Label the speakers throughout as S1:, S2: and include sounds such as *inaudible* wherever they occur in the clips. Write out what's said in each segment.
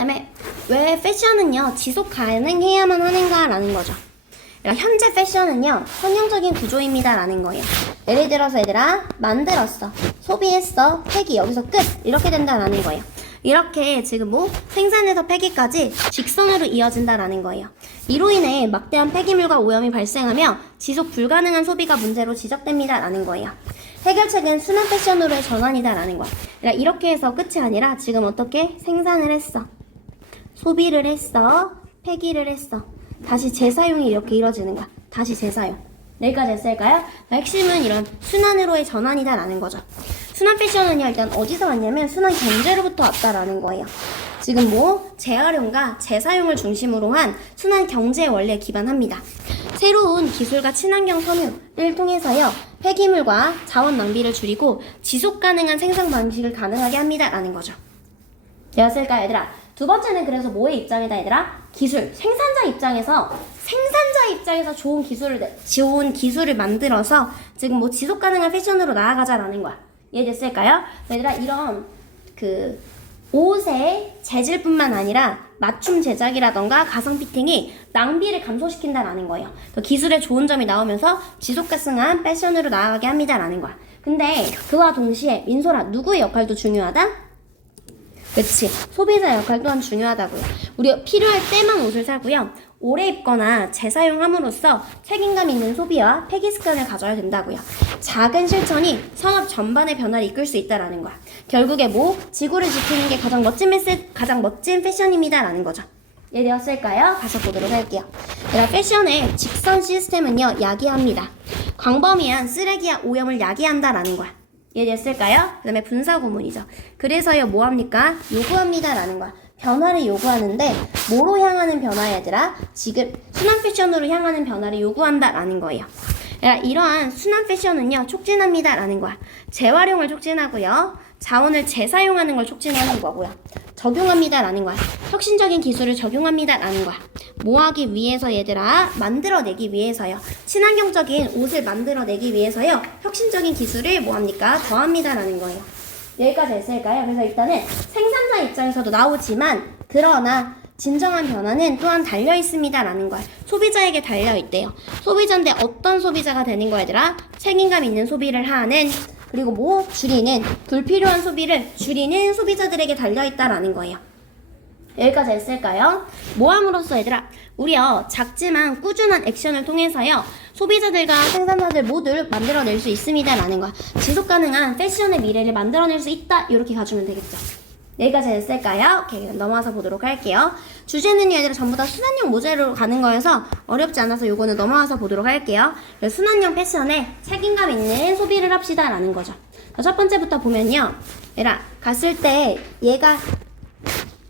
S1: 그다음에 왜 패션은요 지속 가능해야만 하는가라는 거죠. 그러니까 현재 패션은요 선형적인 구조입니다라는 거예요. 예를 들어서 얘들아 만들었어, 소비했어, 폐기 여기서 끝 이렇게 된다라는 거예요. 이렇게 지금 뭐 생산에서 폐기까지 직선으로 이어진다라는 거예요. 이로 인해 막대한 폐기물과 오염이 발생하며 지속 불가능한 소비가 문제로 지적됩니다라는 거예요. 해결책은 순환 패션으로의 전환이다라는 거야. 그러니까 이렇게 해서 끝이 아니라 지금 어떻게 생산을 했어. 소비를 했어. 폐기를 했어. 다시 재사용이 이렇게 이루어지는 거야. 다시 재사용. 여기까지? 그러니까 핵심은 이런 순환으로의 전환이다라는 거죠. 순환 패션은요, 일단 어디서 왔냐면 순환 경제로부터 왔다라는 거예요. 지금 뭐 재활용과 재사용을 중심으로 한 순환 경제 원리에 기반합니다. 새로운 기술과 친환경 섬유를 통해서요 폐기물과 자원 낭비를 줄이고 지속 가능한 생산 방식을 가능하게 합니다라는 거죠. 되었을까 얘들아? 두 번째는 그래서 뭐의 입장이다 얘들아? 기술 생산자 입장에서 생산자 입장에서 좋은 기술을 내- 좋은 기술을 만들어서 지금 뭐 지속 가능한 패션으로 나아가자라는 거야. 이해됐을까요? 얘들아 이런 그 옷의 재질뿐만 아니라 맞춤 제작이라던가 가상 피팅이 낭비를 감소시킨다라는 거예요. 더 기술의 좋은 점이 나오면서 지속 가능한 패션으로 나아가게 합니다라는 거야. 근데 그와 동시에 민소라 누구의 역할도 중요하다? 그치. 소비자 역할 또한 중요하다고요. 우리가 필요할 때만 옷을 사고요. 오래 입거나 재사용함으로써 책임감 있는 소비와 폐기 습관을 가져야 된다고요. 작은 실천이 산업 전반의 변화를 이끌 수 있다라는 거야. 결국에 뭐 지구를 지키는 게 가장 멋진 메시 가장 멋진 패션입니다라는 거죠. 이해되었을까요? 가서 보도록 할게요. 얘들아, 패션의 직선 시스템은요, 야기합니다. 광범위한 쓰레기와 오염을 야기한다라는 거야. 이해됐을까요? 그 다음에 분사 구문이죠. 그래서요, 뭐 합니까? 요구합니다 라는 거야. 변화를 요구하는데, 뭐로 향하는 변화, 얘들아? 지금 순환 패션으로 향하는 변화를 요구한다 라는 거예요. 야, 이러한 순환 패션은요, 촉진합니다 라는 거야. 재활용을 촉진하고요. 자원을 재사용하는 걸 촉진하는 거고요. 적용합니다라는 거야. 혁신적인 기술을 적용합니다라는 거야. 뭐 하기 위해서 얘들아? 만들어내기 위해서요. 친환경적인 옷을 만들어내기 위해서요. 혁신적인 기술을 뭐 합니까? 더합니다라는 거예요. 여기까지 했을까요? 그래서 일단은 생산자 입장에서도 나오지만 그러나 진정한 변화는 또한 달려 있습니다라는 거야. 소비자에게 달려 있대요. 소비자인데 어떤 소비자가 되는 거야, 얘들아? 책임감 있는 소비를 하는 그리고 뭐 줄이는 불필요한 소비를 줄이는 소비자들에게 달려 있다라는 거예요. 여기까지 했을까요? 모함으로써 얘들아, 우리요 작지만 꾸준한 액션을 통해서요 소비자들과 생산자들 모두 만들어낼 수 있습니다라는 거야. 지속 가능한 패션의 미래를 만들어낼 수 있다 이렇게 가주면 되겠죠. 여기까지 했을까요? 오케이, 그럼 넘어가서 보도록 할게요. 주제는 얘들아 전부 다 순환형 모델로 가는 거여서 어렵지 않아서 요거는 넘어가서 보도록 할게요. 그래서 순환형 패션에 책임감 있는 소비를 합시다라는 거죠. 자, 첫 번째부터 보면요. 얘들아, 갔을 때 얘가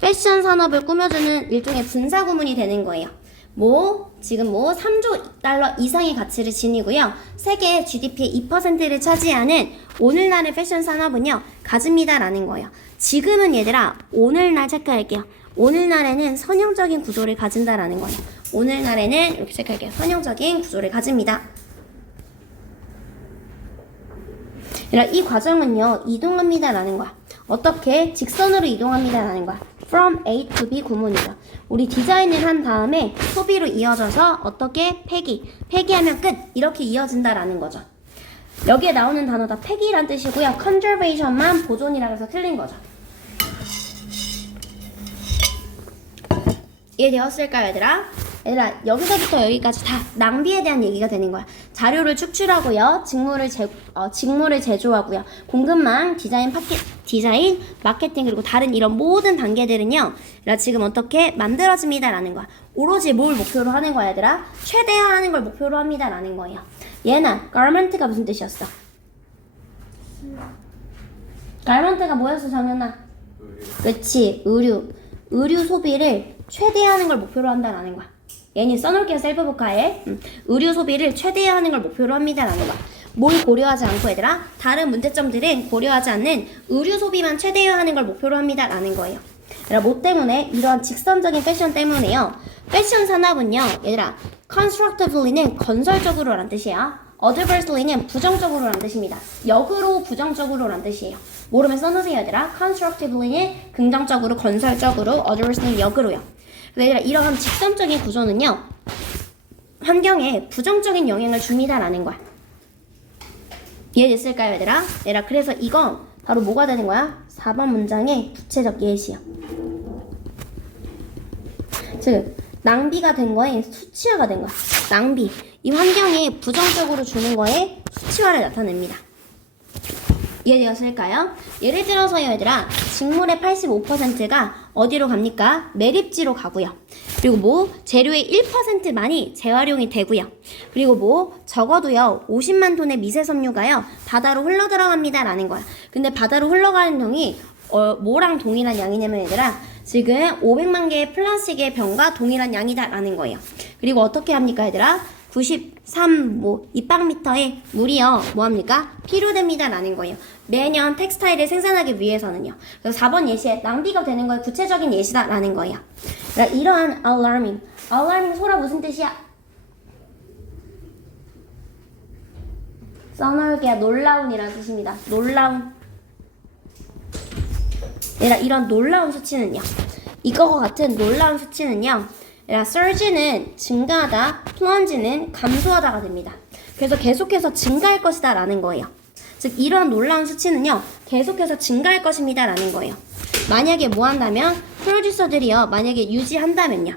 S1: 패션 산업을 꾸며주는 일종의 분사 구문이 되는 거예요. 뭐 지금 뭐 3조 달러 이상의 가치를 지니고요. 세계 GDP의 2%를 차지하는 오늘날의 패션 산업은요. 가집니다라는 거예요. 지금은 얘들아 오늘날 체크할게요. 오늘날에는 선형적인 구조를 가진다라는 거예요. 오늘날에는 이렇게 체크할게요. 선형적인 구조를 가집니다. 이 과정은요 이동합니다라는 거야. 어떻게 직선으로 이동합니다라는 거야. From A to B 구문이죠. 우리 디자인을 한 다음에 소비로 이어져서 어떻게 폐기, 폐기하면 끝 이렇게 이어진다라는 거죠. 여기에 나오는 단어 다 폐기란 뜻이고요. conservation만 보존이라고 해서 틀린 거죠. 이해되었을까요, 얘들아? 얘들아, 여기서부터 여기까지 다 낭비에 대한 얘기가 되는 거야. 자료를 축출하고요, 직무를 제, 어, 직무를 제조하고요, 공급망, 디자인 파켓, 디자인, 마케팅 그리고 다른 이런 모든 단계들은요, 지금 어떻게 만들어집니다라는 거야. 오로지 뭘 목표로 하는 거야, 얘들아? 최대화하는 걸 목표로 합니다라는 거예요. 얘는 garment가 무슨 뜻이었어? garment가 뭐였어, 정연아? 그치 의류 의류 소비를 최대화하는 걸 목표로 한다라는 거야 얘는 써놓을게요 셀프 보카에. 음, 의류 소비를 최대화하는 걸 목표로 합니다라는 거야 뭘 고려하지 않고 얘들아 다른 문제점들은 고려하지 않는 의류 소비만 최대화하는 걸 목표로 합니다라는 거예요. 얘들아 뭐 때문에? 이러한 직선적인 패션 때문에요. 패션 산업은요 얘들아 constructivelly는 건설적으로란 뜻이야 adversely는 부정적으로란 뜻입니다. 역으로 부정적으로란 뜻이에요. 모르면 써놓으세요 얘들아. constructivelly는 긍정적으로, 건설적으로, otherwise는 역으로요. 얘들아 이러한 직선적인 구조는요. 환경에 부정적인 영향을 줍니다라는 거야. 이해됐을까요 얘들아? 얘들아 그래서 이건 바로 뭐가 되는 거야? 4번 문장의 구체적 예시야. 즉 낭비가 된 거에 수치화가 된 거야. 낭비. 이 환경에 부정적으로 주는 거에 수치화를 나타냅니다. 이해되었을까요? 예를 들어서요, 얘들아. 직물의 85%가 어디로 갑니까? 매립지로 가고요. 그리고 뭐, 재료의 1%만이 재활용이 되고요. 그리고 뭐, 적어도요, 50만 톤의 미세 섬유가요, 바다로 흘러 들어갑니다. 라는 거야. 근데 바다로 흘러가는 동이, 어, 뭐랑 동일한 양이냐면 얘들아, 지금 500만 개의 플라스틱의 병과 동일한 양이다. 라는 거예요. 그리고 어떻게 합니까, 얘들아? 93, 뭐, 입방미터의 물이요, 뭐합니까? 필요됩니다. 라는 거예요. 매년 텍스타일을 생산하기 위해서는요. 그래서 4번 예시에 낭비가 되는 거에 구체적인 예시다. 라는 거예요. 그러니까 이러한 alarming. alarming 소라 무슨 뜻이야? 써놓을게요. 놀라운이라는 뜻입니다. 놀라운. 이런 놀라운 수치는요. 이거와 같은 놀라운 수치는요. 얘라 surge는 증가하다, plunge는 감소하다가 됩니다. 그래서 계속해서 증가할 것이다 라는 거예요. 즉 이러한 놀라운 수치는요. 계속해서 증가할 것입니다 라는 거예요. 만약에 뭐 한다면 프로듀서들이요. 만약에 유지한다면요.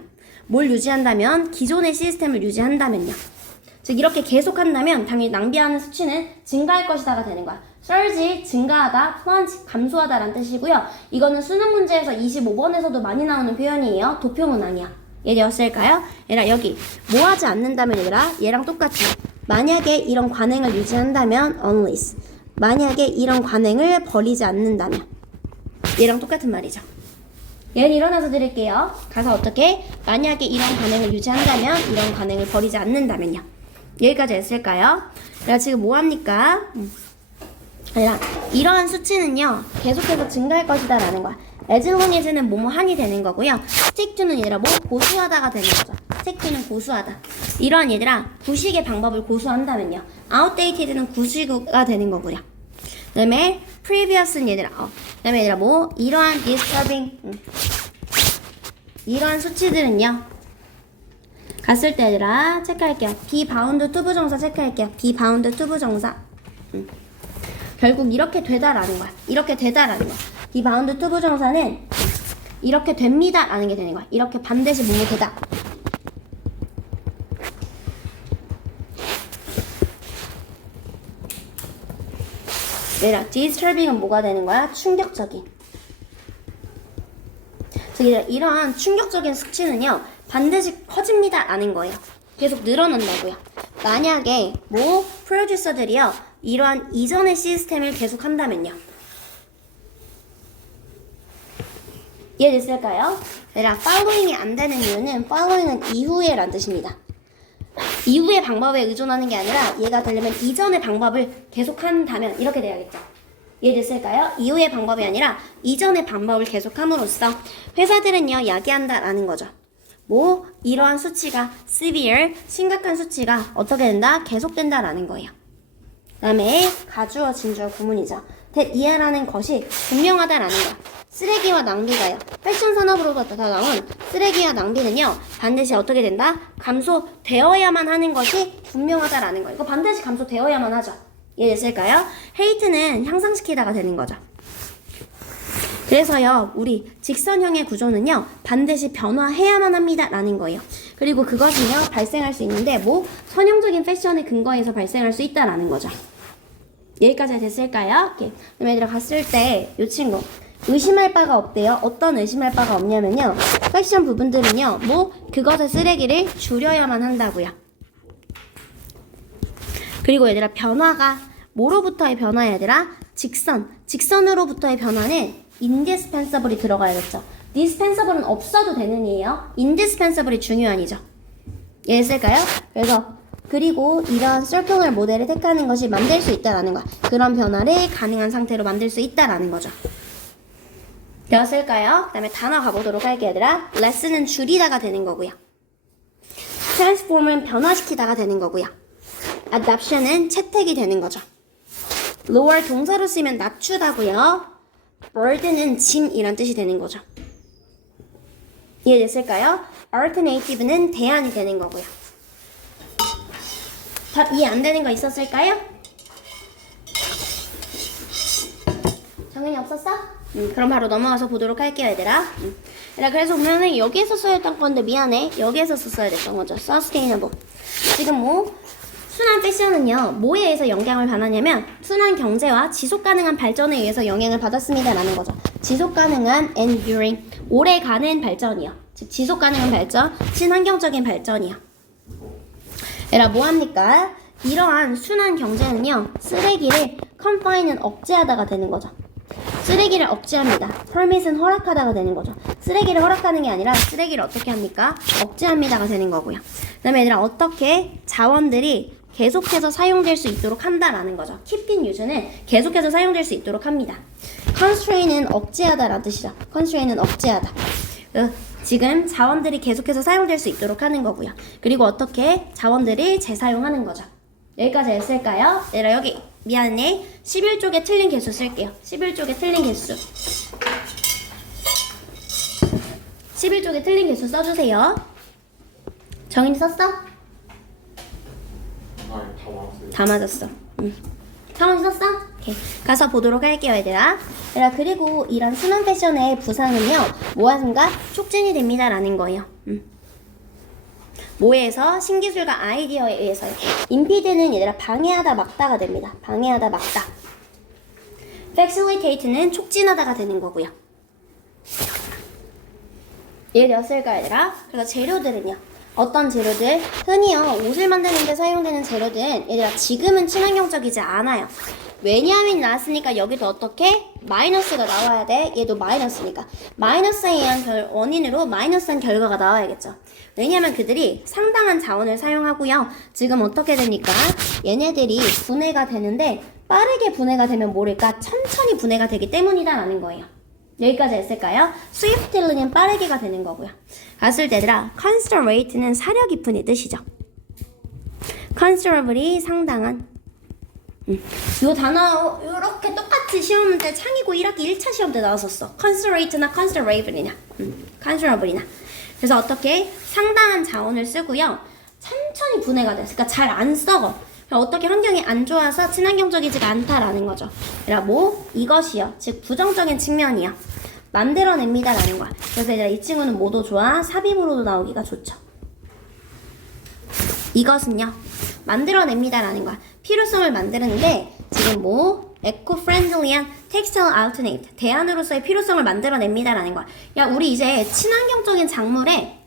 S1: 뭘 유지한다면 기존의 시스템을 유지한다면요. 즉 이렇게 계속한다면 당연히 낭비하는 수치는 증가할 것이다가 되는 거야. surge 증가하다, plunge 감소하다라는 뜻이고요. 이거는 수능 문제에서 25번에서도 많이 나오는 표현이에요. 도표 문항이야. 이해되었을까요? 얘라 여기 뭐 하지 않는다면 얘들아 얘랑 똑같이 만약에 이런 관행을 유지한다면 unless 만약에 이런 관행을 버리지 않는다면 얘랑 똑같은 말이죠. 얘는 일어나서 드릴게요. 가서 어떻게 만약에 이런 관행을 유지한다면 이런 관행을 버리지 않는다면요. 여기까지 했을까요? 내가 지금 뭐 합니까? 음. 이러한 수치는요 계속해서 증가할 것이다라는 거야. 에즈론이즈는 뭐뭐 한이 되는 거고요. 스틱투는 얘들아 뭐 고수하다가 되는 거죠. 스틱투는 고수하다. 이러한 얘들아 구식의 방법을 고수한다면요. outdated는 구식가 되는 거고요. 그다음에 previous는 얘들아 어. 그다음에 얘들아 뭐 이러한 disturbing 음. 이러한 수치들은요. 갔을 때 얘들아 체크할게요. bound to 부정사 체크할게요. bound to 부정사. 음. 결국 이렇게 되다라는 거야. 이렇게 되다라는 거야. Be bound to 부정사는 이렇게 됩니다 라는 게 되는 거야. 이렇게 반드시 뭐뭐 되다. 얘들아 disturbing은 뭐가 되는 거야? 충격적인. 즉 이러한 충격적인 수치는요 반드시 커집니다 라는 거예요. 계속 늘어난다고요. 만약에 뭐 프로듀서들이요 이러한 이전의 시스템을 계속 한다면요. 이해됐을까요? 얘들아 following이 안 되는 이유는 following은 이후에란 뜻입니다. 이후의 방법에 의존하는 게 아니라 얘가 되려면 이전의 방법을 계속한다면 이렇게 돼야겠죠. 이해됐을까요? 이후의 방법이 아니라 이전의 방법을 계속함으로써 회사들은요 야기한다라는 거죠. 뭐 이러한 수치가 severe 심각한 수치가 어떻게 된다? 계속된다라는 거예요. 그 다음에 가주어 진주어 구문이죠. 이하라는 것이 분명하다라는 거. 쓰레기와 낭비가요. 패션 산업으로부터 나온 쓰레기와 낭비는요 반드시 어떻게 된다? 감소되어야만 하는 것이 분명하다라는 거예요. 이거 반드시 감소되어야만 하죠. 이해됐을까요? 헤이트는 향상시키다가 되는 거죠. 그래서요, 우리 직선형의 구조는요, 반드시 변화해야만 합니다. 라는 거예요. 그리고 그것은요, 발생할 수 있는데, 뭐, 선형적인 패션의 근거에서 발생할 수 있다라는 거죠. 여기까지 됐을까요? 이렇게. 그럼 얘들아 갔을 때, 이 친구. 의심할 바가 없대요. 어떤 의심할 바가 없냐면요. 패션 부분들은요, 뭐, 그것의 쓰레기를 줄여야만 한다고요. 그리고 얘들아 변화가 뭐로부터의 변화 얘들아 직선 직선으로부터의 변화는 indispensable이 들어가야겠죠 dispensable은 없어도 되는 이에요 indispensable이 중요한 이죠 이해했을까요? 그래서 그리고 이런 circular 모델을 택하는 것이 만들 수 있다라는 거야 그런 변화를 가능한 상태로 만들 수 있다라는 거죠 되었을까요? 그 다음에 단어 가보도록 할게요 얘들아 less는 줄이다가 되는 거고요 transform은 변화시키다가 되는 거고요 adoption은 채택이 되는 거죠. lower 동사로 쓰면 낮추다고요. burden은 짐이란 뜻이 되는 거죠. 이해됐을까요? alternative는 대안이 되는 거고요. 답 이해 안 되는 거 있었을까요? 정연이 없었어? 음, 그럼 바로 넘어가서 보도록 할게요, 얘들아. 음. 얘들아, 그래서 보면은 여기에서 써야 했던 건데 미안해. 여기에서 썼어야 됐던 거죠. sustainable. 지금 뭐 순환 패션은요, 뭐에 의해서 영향을 받았냐면 순환 경제와 지속 가능한 발전에 의해서 영향을 받았습니다라는 거죠. 지속 가능한 enduring 오래 가는 발전이요. 즉 지속 가능한 발전, 친환경적인 발전이요. 얘라 뭐 합니까? 이러한 순환 경제는요, 쓰레기를 confine은 억제하다가 되는 거죠. 쓰레기를 억제합니다. permit은 허락하다가 되는 거죠. 쓰레기를 허락하는 게 아니라 쓰레기를 어떻게 합니까? 억제합니다가 되는 거고요. 그 다음에 얘들아 어떻게 자원들이 계속해서 사용될 수 있도록 한다라는 거죠. keeping use는 계속해서 사용될 수 있도록 합니다. constrain은 억제하다라는 뜻이죠. constrain은 억제하다. 어, 지금 자원들이 계속해서 사용될 수 있도록 하는 거고요. 그리고 어떻게 자원들을 재사용하는 거죠. 여기까지 했을까요? 얘들아 여기 미안해 11쪽에 틀린 개수 쓸게요 11쪽에 틀린 개수 11쪽에 틀린 개수 써주세요 정인이 썼어?
S2: 아다 왔어요.
S1: 다 맞았어 응. 성훈이 썼어? 오케이 가서 보도록 할게요 얘들아 얘들아 그리고 이런 순환 패션의 부상은요 뭐하든가 촉진이 됩니다 라는 거예요 음. 뭐에서 신기술과 아이디어에 의해서 임피드는 얘들아 방해하다 막다가 됩니다. 방해하다 막다. facilitate는 촉진하다가 되는 거고요. 이해되었을까 얘들아? 그래서 재료들은요. 어떤 재료들? 흔히요 옷을 만드는 데 사용되는 재료들은 얘들아 지금은 친환경적이지 않아요. 왜냐하면 나왔으니까 여기도 어떻게? 마이너스가 나와야 돼. 얘도 마이너스니까. 마이너스에 의한 결, 원인으로 마이너스한 결과가 나와야겠죠. 왜냐하면 그들이 상당한 자원을 사용하고요. 지금 어떻게 됩니까? 얘네들이 분해가 되는데 빠르게 분해가 되면 모를까? 천천히 분해가 되기 때문이다라는 거예요. 여기까지 했을까요? 스위프틸리는 빠르게가 되는 거고요. 때들아, conservate는 사려 깊은의 뜻이죠. conservate이 상당한 음. 요 단어 이렇게 똑같이 시험 문제 창의고 1학기 1차 시험 때 나왔었어. conservate나 conservate이냐, 음, conservate이나. 그래서 어떻게 상당한 자원을 쓰고요. 천천히 분해가 돼. 그러니까 잘 안 썩어. 어떻게 환경이 안 좋아서 친환경적이지가 않다라는 거죠. 그러니까 뭐 이것이요. 즉 부정적인 측면이요. 만들어냅니다라는 거야. 그래서 얘들아 이 친구는 뭐도 좋아? 삽입으로도 나오기가 좋죠. 이것은요 만들어냅니다라는 거야 필요성을 만드는데 지금 뭐 에코-프렌들리한 텍스타일 아우트네이트 대안으로서의 필요성을 만들어냅니다라는 거야 야 우리 이제 친환경적인 작물에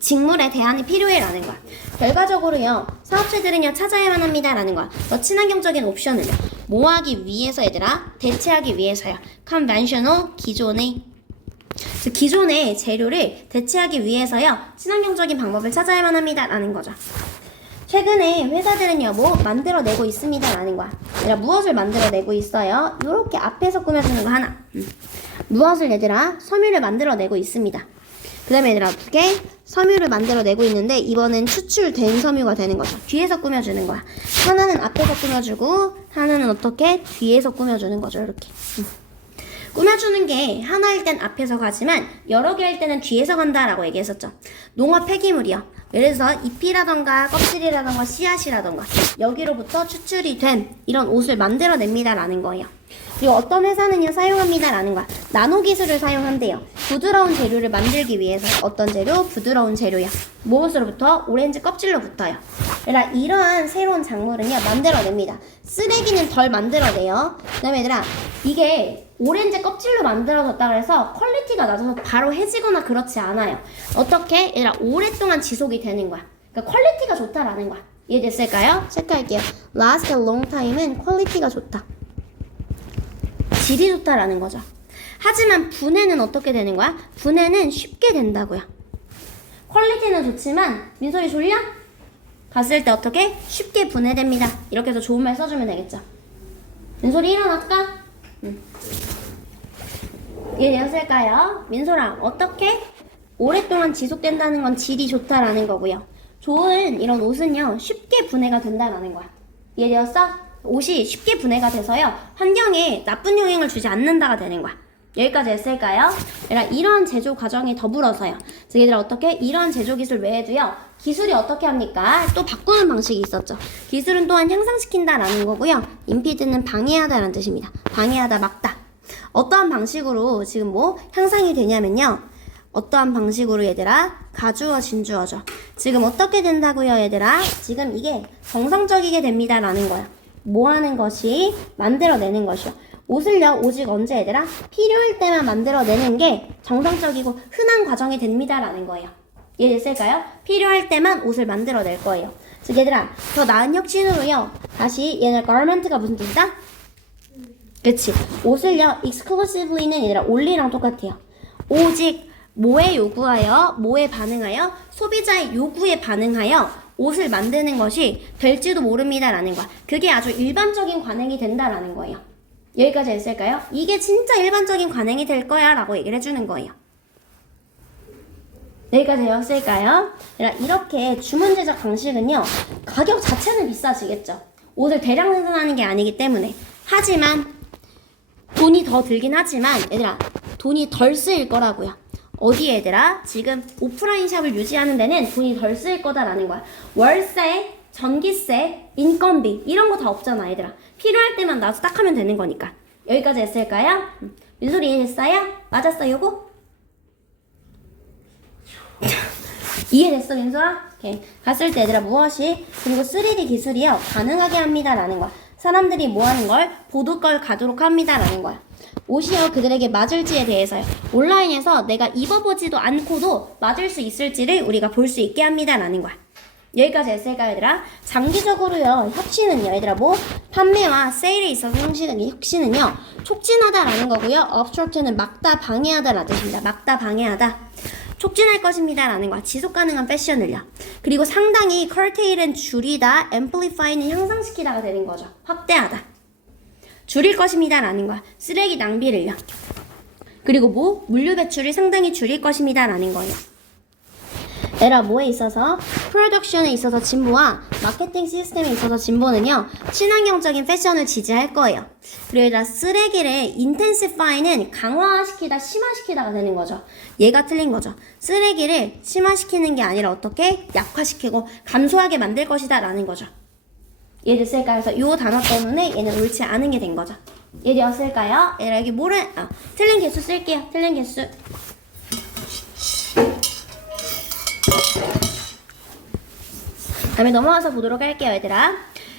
S1: 직물에 대안이 필요해라는 거야 결과적으로요 사업체들은요 찾아야만 합니다라는 거야 더 친환경적인 옵션을 뭐 하기 위해서 얘들아 대체하기 위해서요 conventional 기존의 그 기존의 재료를 대체하기 위해서요 친환경적인 방법을 찾아야만 합니다라는 거죠. 최근에 회사들은요 뭐 만들어내고 있습니다라는 거야. 얘들아 무엇을 만들어내고 있어요? 이렇게 앞에서 꾸며주는 거 하나. 음. 무엇을 얘들아 섬유를 만들어내고 있습니다. 그 다음에 얘들아 어떻게 섬유를 만들어내고 있는데 이번엔 추출된 섬유가 되는 거죠. 뒤에서 꾸며주는 거야. 하나는 앞에서 꾸며주고 하나는 어떻게 뒤에서 꾸며주는 거죠. 이렇게. 음. 꾸며주는 게 하나일 땐 앞에서 가지만 여러 개일 때는 뒤에서 간다라고 얘기했었죠. 농업 폐기물이요. 예를 들어서 잎이라던가 껍질이라던가 씨앗이라던가 여기로부터 추출이 된 이런 옷을 만들어냅니다라는 거예요. 그리고 어떤 회사는요 사용합니다라는 거야. 나노 기술을 사용한대요. 부드러운 재료를 만들기 위해서 어떤 재료? 부드러운 재료야. 무엇으로부터? 오렌지 껍질로부터요. 얘들아 이러한 새로운 작물은요 만들어냅니다. 쓰레기는 덜 만들어내요. 그다음에 얘들아 이게 오렌지 껍질로 만들어졌다 그래서 퀄리티가 낮아서 바로 해지거나 그렇지 않아요. 어떻게? 얘들아 오랫동안 지속이 되는 거야. 그러니까 퀄리티가 좋다라는 거야. 이해됐을까요? 체크할게요. last a long time은 퀄리티가 좋다. 질이 좋다라는 거죠. 하지만 분해는 어떻게 되는 거야? 분해는 쉽게 된다고요. 퀄리티는 좋지만 민소리 졸려? 갔을 때 어떻게? 쉽게 분해됩니다. 이렇게 해서 좋은 말 써주면 되겠죠. 민소리 일어났까? 응. 이해되었을까요? 민소라 어떻게? 오랫동안 지속된다는 건 질이 좋다라는 거고요. 좋은 이런 옷은요 쉽게 분해가 된다라는 거야. 이해되었어? 옷이 쉽게 분해가 돼서요. 환경에 나쁜 영향을 주지 않는다가 되는 거야. 여기까지 했을까요? 이런 제조 과정이 더불어서요. 얘들아, 어떻게? 이런 제조 기술 외에도요. 기술이 어떻게 합니까? 또 바꾸는 방식이 있었죠. 기술은 또한 향상시킨다라는 거고요. 임피드는 방해하다라는 뜻입니다. 방해하다, 막다. 어떠한 방식으로 지금 뭐 향상이 되냐면요. 어떠한 방식으로 얘들아 가주어 진주어죠. 지금 어떻게 된다고요 얘들아? 지금 이게 정상적이게 됩니다라는 거야. 뭐 하는 것이 만들어내는 것이요. 옷을요 오직 언제 얘들아 필요할 때만 만들어내는 게 정상적이고 흔한 과정이 됩니다라는 거예요. 이해됐을까요? 필요할 때만 옷을 만들어낼 거예요. 즉 얘들아 더 나은 혁신으로요 다시 얘네 garment가 무슨 뜻이다? 그치. 옷을요, exclusively는 얘들아, only랑 똑같아요. 오직 뭐에 요구하여, 뭐에 반응하여, 소비자의 요구에 반응하여 옷을 만드는 것이 될지도 모릅니다라는 거야. 그게 아주 일반적인 관행이 된다라는 거예요. 여기까지 했을까요? 이게 진짜 일반적인 관행이 될 거야 라고 얘기를 해주는 거예요. 여기까지 되었을까요? 이렇게 주문 제작 방식은요, 가격 자체는 비싸지겠죠. 옷을 대량 생산하는 게 아니기 때문에. 하지만, 돈이 더 들긴 하지만, 얘들아, 돈이 덜 쓰일 거라고요. 어디 얘들아? 지금 오프라인 샵을 유지하는 데는 돈이 덜 쓰일 거다라는 거야. 월세, 전기세, 인건비, 이런 거 다 없잖아, 얘들아. 필요할 때만 나와서 딱 하면 되는 거니까. 여기까지 했을까요? 음. 민소리 이해됐어요? 맞았어, 요거? *laughs* 이해됐어, 민수아? 오케이. 갔을 때 얘들아 무엇이 그리고 3D 기술이요 가능하게 합니다라는 거야. 사람들이 뭐 하는 걸 보도 걸 가도록 합니다라는 거야. 옷이요 그들에게 맞을지에 대해서요. 온라인에서 내가 입어보지도 않고도 맞을 수 있을지를 우리가 볼 수 있게 합니다라는 거야. 여기까지 했을까요, 얘들아? 장기적으로요, 혁신은요, 얘들아, 뭐, 판매와 세일에 있어서 혁신은, 혁신은요, 촉진하다라는 거고요, obstruct는 막다, 방해하다라는 뜻입니다. 막다, 방해하다. 촉진할 것입니다 라는 거야. 지속 가능한 패션을요. 그리고 상당히 curtail은 줄이다, amplify는 향상시키다가 되는 거죠. 확대하다. 줄일 것입니다 라는 거야. 쓰레기 낭비를요. 그리고 뭐 물류 배출을 상당히 줄일 것입니다 라는 거예요. 에라 뭐에 있어서 프로덕션에 있어서 진보와 마케팅 시스템에 있어서 진보는요 친환경적인 패션을 지지할 거예요. 얘들아 쓰레기를 인텐시파이는 강화시키다 심화시키다가 되는 거죠. 얘가 틀린 거죠. 쓰레기를 심화시키는 게 아니라 어떻게 약화시키고 감소하게 만들 것이다라는 거죠. 이해됐을까요? 그래서 요 단어 때문에 얘는 옳지 않은 게 된 거죠. 이해되었을까요? 얘들아 여기 뭐를 아, 틀린 개수 쓸게요. 틀린 개수. 다음에 넘어가서 보도록 할게요, 얘들아.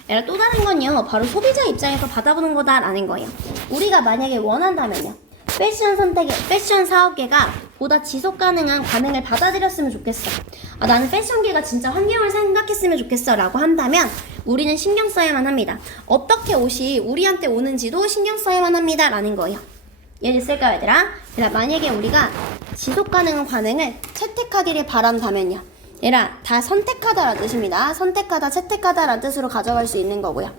S1: 얘들아, 또 다른 건요, 바로 소비자 입장에서 받아보는 거다라는 거예요. 우리가 만약에 원한다면요, 패션 선택, 패션 사업계가 보다 지속 가능한 반응을 받아들였으면 좋겠어. 아, 나는 패션계가 진짜 환경을 생각했으면 좋겠어. 라고 한다면, 우리는 신경 써야만 합니다. 어떻게 옷이 우리한테 오는지도 신경 써야만 합니다. 라는 거예요. 이해됐을까요, 얘들아? 얘들아, 만약에 우리가 지속 가능한 반응을 채택하기를 바란다면요. 얘라 다 선택하다라는 뜻입니다. 선택하다, 채택하다라는 뜻으로 가져갈 수 있는 거고요.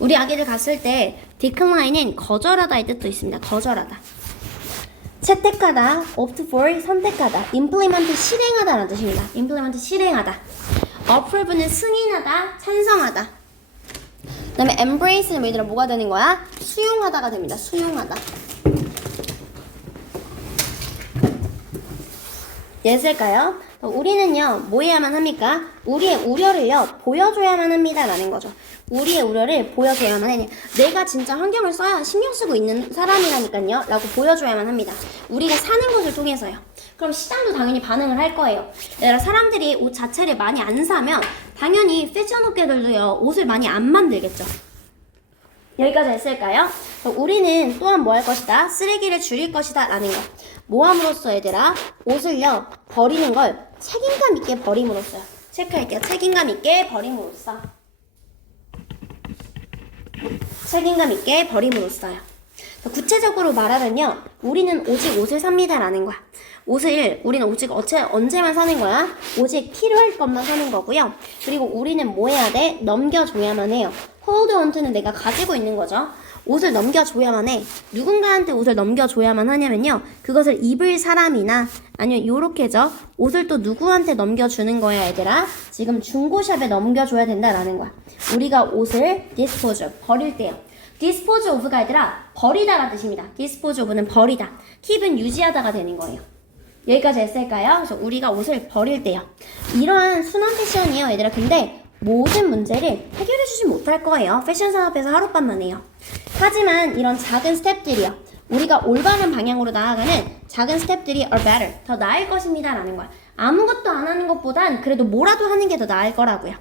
S1: 우리 아기들 갔을 때 decline은 거절하다의 뜻도 있습니다. 거절하다. 채택하다, opt for 선택하다, implement 실행하다라는 뜻입니다. implement 실행하다. approve는 승인하다, 찬성하다. 그다음에 embrace는 뭐 얘들아 뭐가 되는 거야? 수용하다가 됩니다. 수용하다. 예을까요? 우리는요, 뭐 해야만 합니까? 우리의 우려를요, 보여줘야만 합니다라는 거죠. 우리의 우려를 보여줘야만 해. 내가 진짜 환경을 써야 신경 쓰고 있는 사람이라니까요. 라고 보여줘야만 합니다. 우리가 사는 것을 통해서요. 그럼 시장도 당연히 반응을 할 거예요. 얘들아, 사람들이 옷 자체를 많이 안 사면 당연히 패션 업계들도요, 옷을 많이 안 만들겠죠. 여기까지 했을까요? 우리는 또한 뭐 할 것이다? 쓰레기를 줄일 것이다. 라는 거. 모함으로써 얘들아, 옷을요, 버리는 걸 책임감 있게 버림으로써요. 체크할게요. 책임감 있게 버림으로써. 책임감 있게 버림으로써요. 구체적으로 말하면요, 우리는 오직 옷을 삽니다라는 거야. 옷을 우리는 오직 어째, 언제만 사는 거야? 오직 필요할 것만 사는 거고요. 그리고 우리는 뭐 해야 돼? 넘겨줘야만 해요. hold onto는 내가 가지고 있는 거죠. 옷을 넘겨줘야만 해. 누군가한테 옷을 넘겨줘야만 하냐면요. 그것을 입을 사람이나 아니면 요렇게죠. 옷을 또 누구한테 넘겨주는 거야, 얘들아. 지금 중고샵에 넘겨줘야 된다라는 거야. 우리가 옷을 of, 버릴 때요. dispose of가 얘들아 버리다라 뜻입니다. dispose of는 버리다. keep은 유지하다가 되는 거예요. 여기까지 했을까요? 그래서 우리가 옷을 버릴 때요. 이러한 순환 패션이에요, 얘들아. 근데 모든 문제를 해결해 주지 못할 거예요. 패션 산업에서 하룻밤만 해요. 하지만 이런 작은 스텝들이요. 우리가 올바른 방향으로 나아가는 작은 스텝들이 are better. 더 나을 것입니다. 라는 거야. 아무것도 안 하는 것보단 그래도 뭐라도 하는 게 더 나을 거라고요.